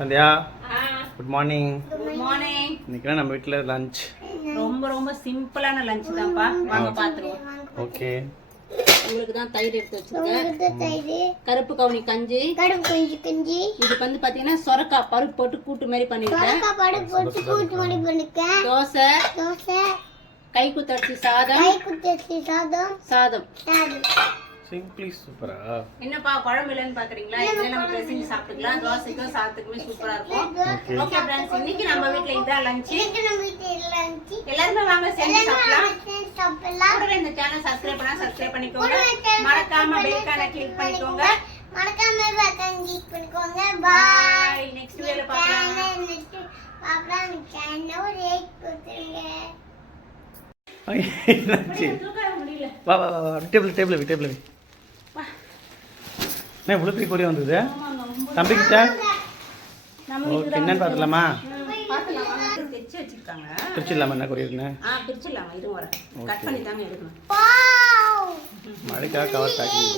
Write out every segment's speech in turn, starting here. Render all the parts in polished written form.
Sandhya good morning. Good morning. இன்னைக்கு நம்ம வீட்ல லஞ்ச் ரொம்ப ரொம்ப சிம்பிளான லஞ்ச் தான்ப்பா. வாங்க பாத்துருவோம். ஓகே. உங்களுக்கு தான் தயிர் எடுத்து வச்சிருக்கேன். கருப்பு கவுனி கஞ்சி. இது வந்து பாத்தீங்கன்னா சொரக்காய் பருப்பு போட்டு கூட்டு மாதிரி பண்ணிருக்கேன். தோசை. கை குத்தரிசி சாதம். சிம்பிளி சூப்பரா. என்னப்பா குழம்பு இல்லைன்னு பாக்குறீங்களா? இதெல்லாம் நம்ம ட்ரெஸ்ஸிங் சாப்பிட்டுக்கலாம். தோசைக்கும் சாதத்துக்குமே சூப்பரா இருக்கும். ஓகே ஃப்ரெண்ட்ஸ், இன்னைக்கு நம்ம வீட்ல இதான் லஞ்ச். எல்லாரும் வாங்க சேர்ந்து சாப்பிடலாம். கூட இந்த சேனல் சப்ஸ்கிரைப் பண்ணா சப்ஸ்கிரைப் பண்ணிக்கோங்க. மறக்காம பெல் ஐகானை கிளிக் பண்ணிக்கோங்க. பை. நெக்ஸ்ட் வீடியோல பார்க்கலாம். வா வா வா டேபிள் என்ன இவ்வளோ பெரிய கொடி வந்தது தம்பிக்கிட்ட? ஓகே, என்னன்னு பார்த்துலாமா? பிரிச்சிடலாமா என்ன கொடி இருக்குன்னு? மழைக்காக கவர் பேக்கிங்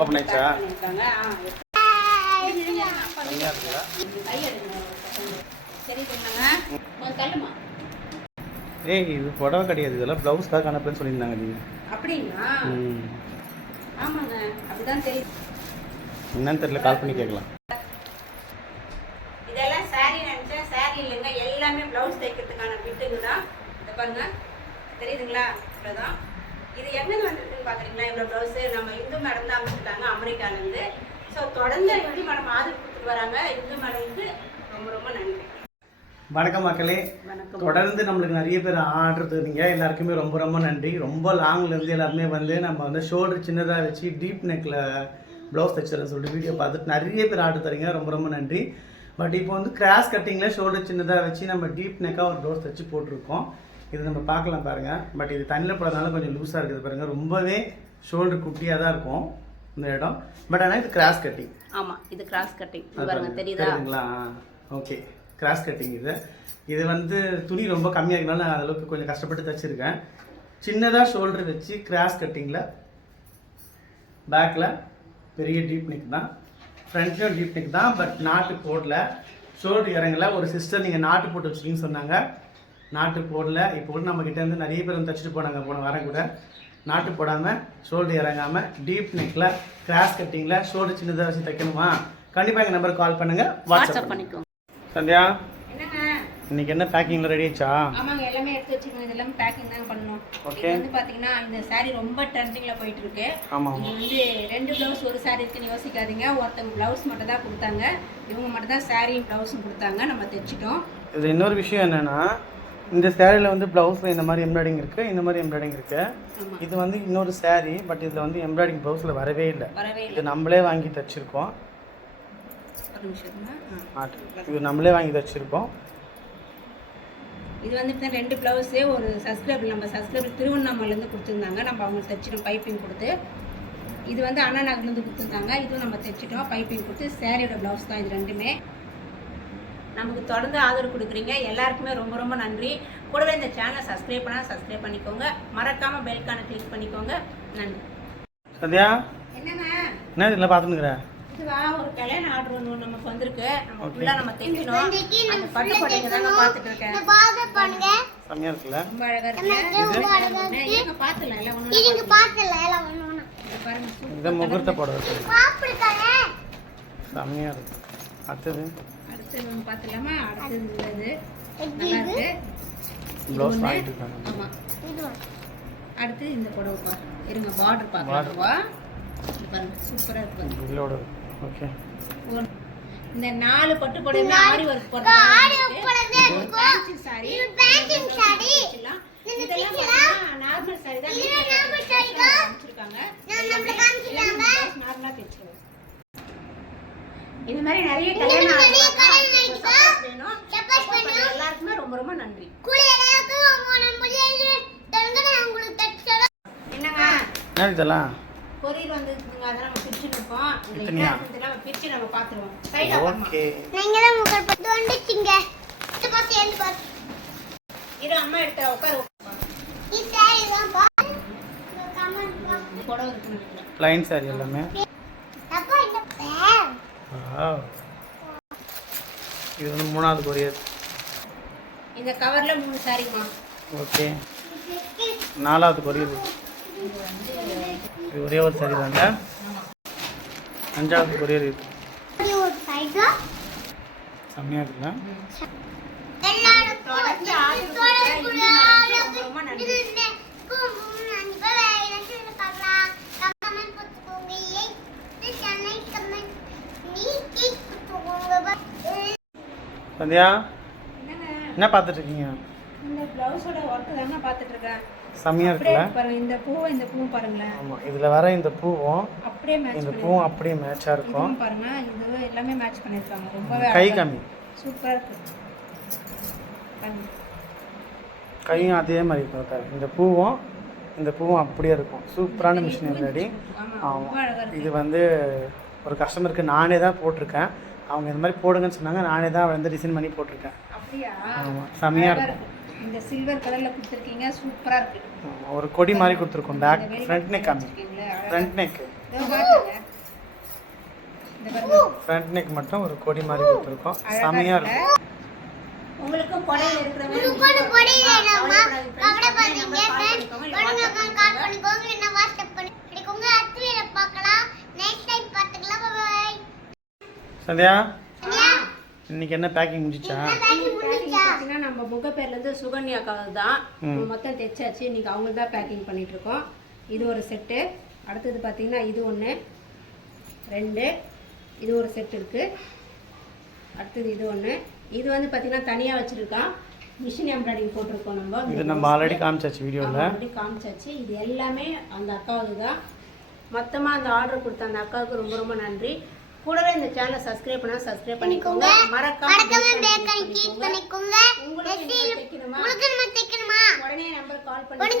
ஓப்பன் ஆயிடுச்சா? ஏய், இது புடவை கிடையாது, இதெல்லாம் ப்ளவுஸ்க்காக அனுப்புன்னு சொல்லியிருந்தாங்க நீங்கள். அப்படிங்களா? ஆமாங்க, அப்படிதான் தெரியும். என்னன்னு தெரியல, கால் பண்ணி கேட்கலாம். இதெல்லாம் சாரி நினைச்சா சாரி இல்லைங்க, எல்லாமே ப்ளவுஸ் தைக்கிறதுக்கான பிட்டுங்க தான். இதை பாருங்க, தெரியுதுங்களா? இவ்வளோதான். இது எங்கே வந்துருக்குன்னு பார்க்குறீங்களா? இவ்வளோ ப்ளவுஸு நம்ம இந்து மேடம் தான் அமைச்சிருக்காங்க அமெரிக்காலேருந்து. ஸோ தொடர்ந்து இந்து மேடம் ஆதரவு கொடுத்துட்டு வராங்க. இந்து மேடமுக்கு ரொம்ப ரொம்ப நன்றி. வணக்கம் மக்களே. தொடர்ந்து நம்மளுக்கு நிறைய பேர் ஆர்டர் தருவீங்க, எல்லாருக்குமே ரொம்ப ரொம்ப நன்றி. ரொம்ப லாங்லேருந்து எல்லாருமே வந்து நம்ம வந்து ஷோல்டர் சின்னதாக வச்சு டீப் நெக்கில் ப்ளவுஸ் தைச்சிடறேன்னு சொல்லிட்டு வீடியோ பார்த்துட்டு நிறைய பேர் ஆர்டர் தரீங்க, ரொம்ப ரொம்ப நன்றி. பட் இப்போ வந்து கிராஸ் கட்டிங்கில் ஷோல்டர் சின்னதாக வச்சு நம்ம டீப் நெக்காக ஒரு ப்ளவுஸ் தைச்சு போட்டிருக்கோம். இது நம்ம பார்க்கலாம் பாருங்கள். பட் இது தண்ணியில் போடுறதுனால கொஞ்சம் லூஸாக இருக்குது பாருங்கள். ரொம்பவே ஷோல்டர் குட்டியாக தான் இருக்கும் இந்த இடம். பட் ஆனால் இது கிராஸ் கட்டிங். ஆமாம், இது கிராஸ் கட்டிங் பாருங்க, தெரியுதுங்களா? Okay, cross cutting. இது வந்து துணி ரொம்ப கம்மியாக இருக்கனால நான் அளவுக்கு கொஞ்சம் கஷ்டப்பட்டு தைச்சிருக்கேன். சின்னதாக ஷோல்டர் வச்சு கிராஸ் கட்டிங்கில் பேக்கில் பெரிய டீப் நெக் தான், ஃப்ரண்ட்லேயும் டீப் நெக் தான். பட் நாட்டு போடல, ஷோல்டர் இறங்கல. ஒரு சிஸ்டர் நீங்கள் நாட்டு போட்டு வச்சுருக்கீங்கன்னு சொன்னாங்க, நாட்டு போடல. இப்போ கூட நம்மக்கிட்ட வந்து நிறைய பேர் வந்து தைச்சிட்டு போனாங்க போன வாரம் கூட. நாட்டு போடாமல் ஷோல்டர் இறங்காமல் டீப் நெக்கில் கிராஸ் கட்டிங்கில் ஷோல்டர் சின்னதாக வச்சு தைக்கணுமா? கண்டிப்பாக எங்கள் நம்பருக்கு கால் பண்ணுங்கள், வாட்ஸ்அப் பண்ணிக்கோங்க. சந்தியா, இன்னைக்கு என்ன பேக்கிங்ல ரெடி ஆச்சா? ஆமாங்க, எல்லாமே எடுத்து வச்சிருக்கோம். இதெல்லாம் பேக்கிங் தான் பண்ணனும். இது வந்து பாத்தீங்கன்னா இந்த saree ரொம்ப ட்ரெண்டிங்ல போயிட்டு இருக்கு. ஆமா, இது வந்து ரெண்டு ப்ளவுஸ் ஒரு saree இருக்குன்னு யோசிக்காதீங்க. ஒருத்தங்க ப்ளவுஸ் மட்டும் தான் கொடுத்தாங்க, இவங்க மட்டும் தான் சாரியும் ப்ளவுஸும் கொடுத்தாங்க, நம்ம தைச்சிட்டோம். இது இன்னொரு விஷயம் என்னன்னா, இந்த சாரியில் வந்து ப்ளவுஸில் இந்த மாதிரி எம்ப்ராய்டிங் இருக்குது, இந்த மாதிரி எம்ப்ராய்டிங் இருக்குது. இது வந்து இன்னொரு சாரி, பட் இதில் வந்து எம்ப்ராய்டிங் ப்ளவுஸில் வரவே இல்லை. இது நம்மளே வாங்கி தைச்சிருக்கோம். இது நம்மளே வாங்கி தைச்சிருக்கோம். இது வந்து ரெண்டு ப்ளவுஸே ஒரு சப்ஸ்கிரைபர், நம்ம சப்ஸ்கிரைபர் திருவண்ணாமலையிலேருந்து கொடுத்துருந்தாங்க, நம்ம அவங்களுக்கு தைச்சிட்டோம் பைப்பிங் கொடுத்து. இது வந்து அண்ணா நகர்லேருந்து கொடுத்துருந்தாங்க, இதுவும் நம்ம தைச்சிட்டோம் பைப்பிங் கொடுத்து. சாரியோட ப்ளவுஸ் தான் இது ரெண்டுமே. நமக்கு தொடர்ந்து ஆதரவு கொடுக்குறீங்க, எல்லாருக்குமே ரொம்ப ரொம்ப நன்றி. கூடவே இந்த சேனலை சப்ஸ்கிரைப் பண்ணால் சப்ஸ்கிரைப் பண்ணிக்கோங்க, மறக்காமல் பெல் ஐகானை கிளிக் பண்ணிக்கோங்க. நன்றி. சத்யா, என்னங்க என்ன இதில் பார்த்துன்னுக்குறேன்? ஒரு கல்யாண ஆர்டர் ஒன்று நமக்கு வந்திருக்கு. நம்ம ஃபுல்லா நம்ம தைக்கணும். அந்த பட்டு புடவைங்க தாங்க பார்த்துட்டு இருக்கேன். செம்மையா இருக்குல்ல? ரொம்ப அழகா இருக்கு. நீங்க பாத்துலாம் எல்லாம் ஒண்ணு. நீங்க பாத்துலாம் எல்லாம் ஒண்ணு. பாருங்க, இந்த முகூர்த்த புடவை செம்மையா இருக்கு. அடுத்து ஒன்று பார்த்துலாமா? அடுத்தது நல்லா இருக்கு. ப்ளவுஸ் வாங்கிட்டு இருக்காங்க. ஆமா, அடுத்து இந்த புடவை பாருங்க. இருங்க, பார்டர் பார்க்கலாம். பாருங்க, சூப்பரா இருக்கு. இதோட ஓகே. இந்த 4 பட்டு புடவை ஆரி வர்க் போடுறது. ஆரி வர்க் போடுறது ஃபேன்சி சாரி. இது ஃபேன்சி சாரி. இதெல்லாம் நார்மல் சாரி தான். இது நார்மல் சாரி தான் வச்சிருக்காங்க. நம்ம காமிச்சாங்க. நார்மலா தைச்சிருக்காங்க. இந்த மாதிரி நிறைய கல்யாண வேணும். சப்போர்ட் பண்ணுங்க. எல்லாருக்குமே ரொம்ப ரொம்ப நன்றி. குளியலுக்கு நம்ம முடியல தங்கன உங்களுக்கு தைச்சல. என்னங்க? என்ன இதெல்லாம்? கொரியர் வந்துங்க, அத நம்ம பிரிச்சு நிப்போம். இதெல்லாம் பிரிச்சு நம்ம பாத்துறோம். சைடுல ஓகே. நீங்க தான் முகர் பட்டு வந்துட்டீங்க. இது பாத்து ஏந்து பாத்து. இரு, அம்மா எடுத்து உட்காரு. இந்த சாரி தான் பா. கமெண்ட் போட இருக்கு. லைன் சாரி எல்லாமே. அப்பா இந்த வாவ். இது வந்து 3வது கொரியர். இந்த கவர்ல 3 சாரிமா. ஓகே. 4வது கொரியர். இது ஒரே ஒரு சாரி தாங்க. 5வது கொரியர் இது. செம்மையா இருக்குல்ல? சந்தியா என்ன பார்த்துட்டு இருக்கீங்க? இந்த ப்ளவுஸோட ஒர்க் தானே பார்த்துட்டு இருக்கேன். செம்மையா இருக்குல்ல? பாருங்க இந்த பூவும் பாருங்களேன். ஆமாம், இதில் வர இந்த பூவும் அப்படியே மேட்ச் இந்த பூவும் அப்படியே மேட்சாக இருக்கும். பாருங்க இது எல்லாமே மேட்ச் பண்ணியிருக்காங்க. ரொம்பவே கை காமி சூப்பராக இருக்கு. கையும் அதே மாதிரி இருக்கும். இந்த பூவும் அப்படியே இருக்கும். சூப்பரான மிஷின் எம்ப்ராய்டரி. ஆமாம், இது வந்து ஒரு கஸ்டமருக்கு நானே தான் போட்டிருக்கேன். அவங்க இந்த மாதிரி போடுங்கன்னு சொன்னாங்க. நானே தான் வந்து டிசைன் பண்ணி போட்டிருக்கேன். அப்படியா? ஆமாம், செம்மையாக இருக்கும். இந்த சில்வர் கலரில் கொடுத்துருக்கீங்க. சூப்பராக இருக்கு. ஒரு கொடி மாதிரி கொடுத்துருக்கோம். பேக் ஃப்ரண்ட் நெக் காமி. ஃப்ரண்ட் நெக் ஃப்ரண்ட் நெக் மட்டும் ஒரு கொடி மாதிரி கொடுத்துருக்கோம். செம்மையாக இருக்கும். உங்களுக்கு கொடையில் இருக்கிறவங்க சந்தியா இன்னைக்கு என்ன பேக்கிங் முடிச்சிச்சா? பார்த்தீங்கன்னா நம்ம முகப்பேர்லேருந்து சுகன்யாக்காக தான் மொத்தம் தைச்சாச்சு. இன்னைக்கு அவங்க தான் பேக்கிங் பண்ணிட்டு இருக்கோம். இது ஒரு செட்டு. அடுத்தது பார்த்தீங்கன்னா இது 1 2 இது ஒரு செட் இருக்கு. அடுத்தது இது 1. இது வந்து பார்த்தீங்கன்னா தனியாக வச்சிருக்கான். மிஷின் எம்ப்ராய்டிங் போட்டிருக்கோம். நம்ம ஆல்ரெடி காமிச்சாச்சு வீடியோவில். ஆல்ரெடி காமிச்சாச்சு. இது எல்லாமே அந்த அக்காவுக்கு தான். மொத்தமாக அந்த ஆர்டர் கொடுத்த அந்த அக்காவுக்கு ரொம்ப ரொம்ப நன்றி. கூடவே இந்த சேனலை சப்ஸ்கிரைப் பண்ணா சப்ஸ்கிரைப் பண்ணிக்கோங்க. மறக்காம பெல் ஐகானை கிளிக் பண்ணிக்கோங்க. உங்களுக்கு தைக்கணுமா? உடனே நம்பர் கால் பண்ணுங்க.